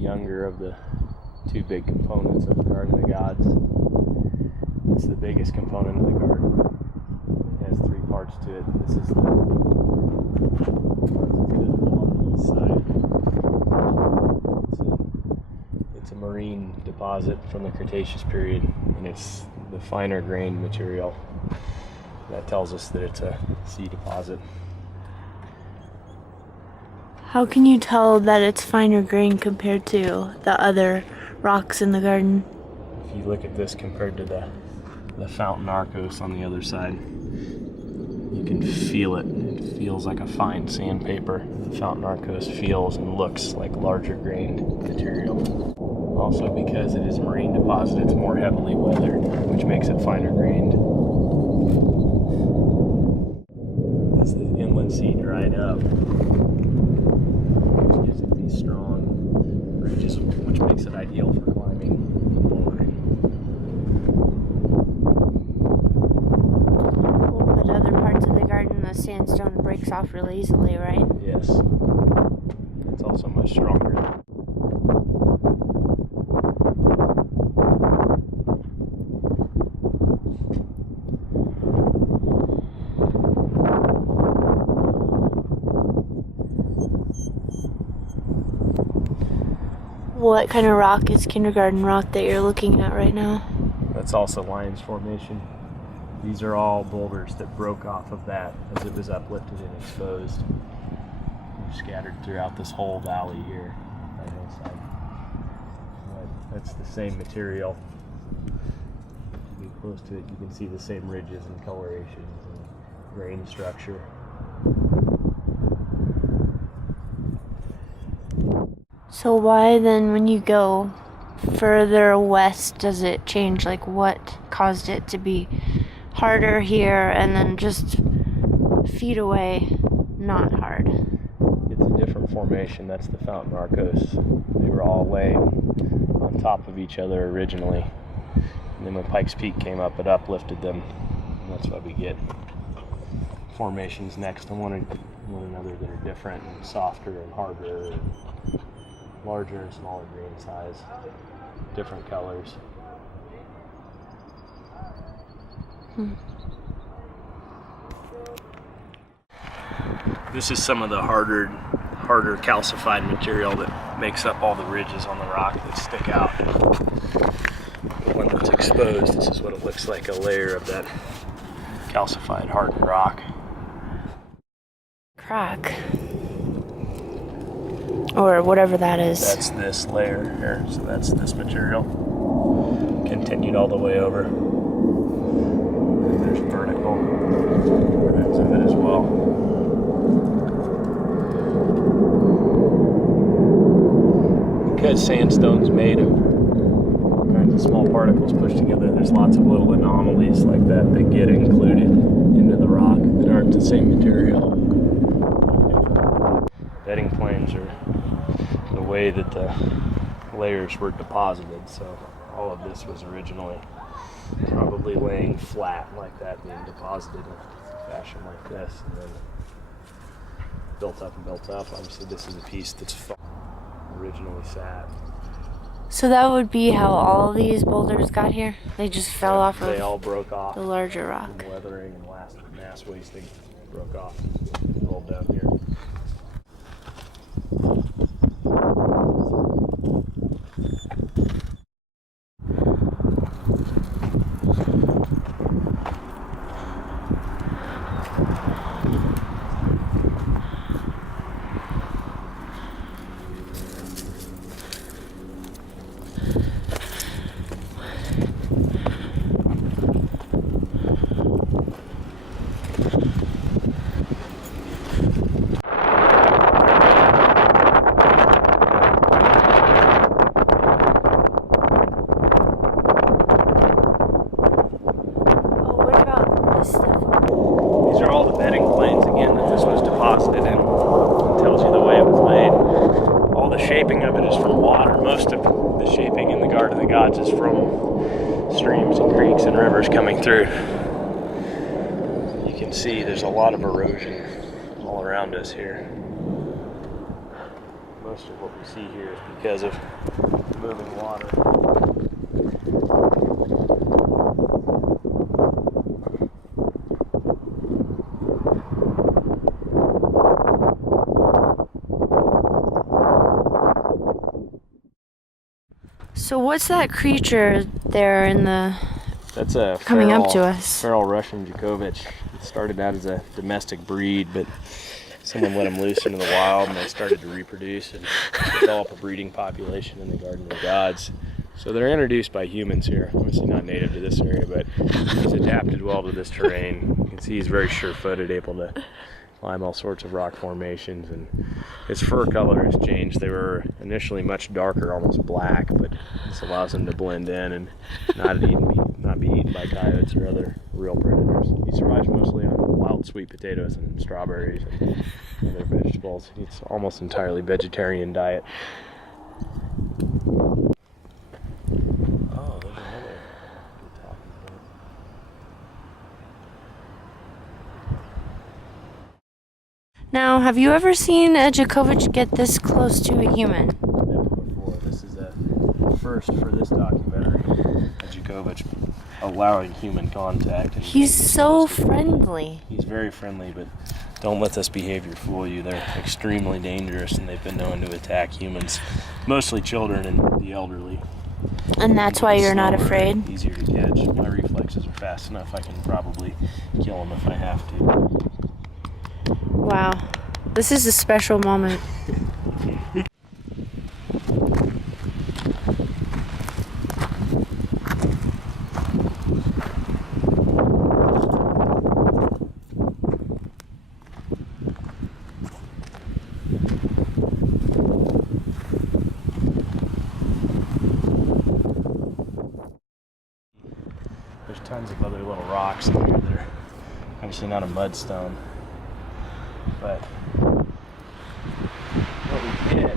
Younger of the two big components of the Garden of the Gods. It's the biggest component of the garden. It has three parts to it. This is the part that's visible on the east side. It's a marine deposit from the Cretaceous period, and it's the finer grained material that tells us that it's a sea deposit. How can you tell that it's finer grained compared to the other rocks in the garden? If you look at this compared to the Fountain Arcos on the other side, you can feel it. It feels like a fine sandpaper. The Fountain Arcos feels and looks like larger grained material. Also, because it is a marine deposit, it's more heavily weathered, which makes it finer grained. As the inland sea dried up, strong ridges, which makes it ideal for climbing and bouldering. Well, but other parts of the garden, the sandstone breaks off really easily, right? Yes. It's also much stronger. What kind of rock is Kindergarten Rock that you're looking at right now? That's also Lions Formation. These are all boulders that broke off of that as it was uplifted and exposed. They're scattered throughout this whole valley here, right hillside. But that's the same material. If you get close to it, you can see the same ridges and colorations and grain structure. So why then, when you go further west, does it change? Like, what caused it to be harder here and then just feet away not hard? It's a different formation. That's the Fountain Arcos. They were all laying on top of each other originally, and then when Pikes Peak came up, it uplifted them, and that's why we get formations next to one another that are different and softer and harder and larger and smaller grain size, different colors. This is some of the harder calcified material that makes up all the ridges on the rock that stick out. The one that's exposed, this is what it looks like, a layer of that calcified hardened rock. Crack. Or whatever that is. That's this layer here, so that's this material. Continued all the way over. And there's vertical ends of it as well. Because sandstone's made of all kinds of small particles pushed together, there's lots of little anomalies like that that get included into the rock that aren't the same material. Bedding planes are the way that the layers were deposited, so all of this was originally probably laying flat like that, being deposited in a fashion like this, and then built up and built up. Obviously this is a piece that's originally sat. So that would be how all these boulders got here? They just fell off of They all broke off. The larger rock. And weathering and mass wasting broke off, rolled down here. shaping of it is from water. Most of the shaping in the Garden of the Gods is from streams and creeks and rivers coming through. You can see there's a lot of erosion all around us here. Most of what we see here is because of moving water. So what's that creature there in the... That's a coming up to us? Feral Russian Jacobich. It started out as a domestic breed, but someone let them loose into the wild and they started to reproduce and develop a breeding population in the Garden of the Gods. So they're introduced by humans here. Obviously not native to this area, but he's adapted well to this terrain. You can see he's very sure-footed, able to climb all sorts of rock formations, and his fur color has changed. They were initially much darker, almost black, but this allows him to blend in and not be eaten by coyotes or other real predators. He survives mostly on wild sweet potatoes and strawberries and other vegetables. It's almost entirely vegetarian diet. Oh, there's another good talking point. Now, have you ever seen a Jacobich get this close to a human? Never before. This is a first for this documentary. A Jacobich allowing human contact. And He's so friendly. He's very friendly, but don't let this behavior fool you. They're extremely dangerous, and they've been known to attack humans, mostly children and the elderly. And that's why you're not Slower, afraid? Easier to catch. My reflexes are fast enough. I can probably kill him if I have to. Wow. This is a special moment. There's tons of other little rocks in here that are obviously not a mudstone, but what we did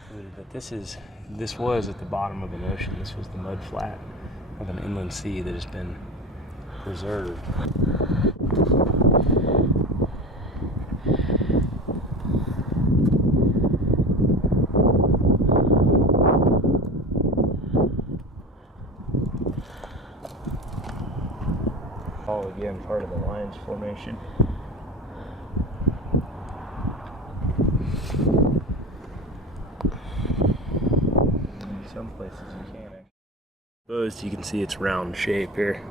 included that this was at the bottom of an ocean. This was the mud flat of an inland sea that has been preserved. All again part of the Lions Formation. In some places you can't. Exposed, you can see its round shape here.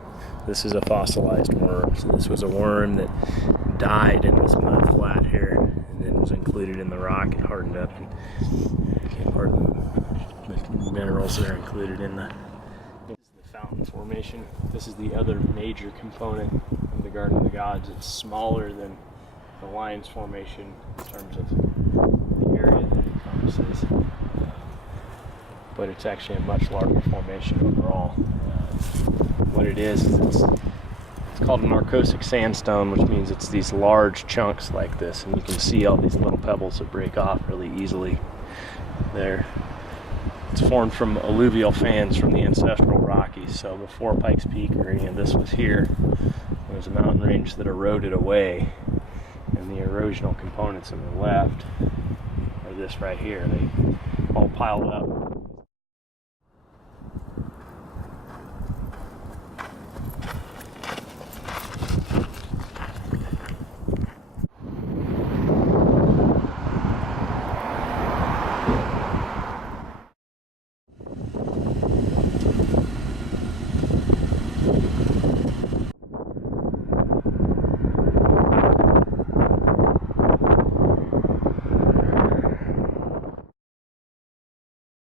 This is a fossilized worm. So this was a worm that died in this mud flat here, and then was included in the rock. It hardened up and became part of the minerals that are included in the Fountain Formation. This is the other major component of the Garden of the Gods. It's smaller than the Lions Formation in terms of the area that it encompasses, but it's actually a much larger formation overall. What it is it's called a narcosic sandstone, which means it's these large chunks like this, and you can see all these little pebbles that break off really easily there. It's formed from alluvial fans from the ancestral Rockies. So before Pikes Peak or any of this was here, there was a mountain range that eroded away, and the erosional components that were left are this right here. They all piled up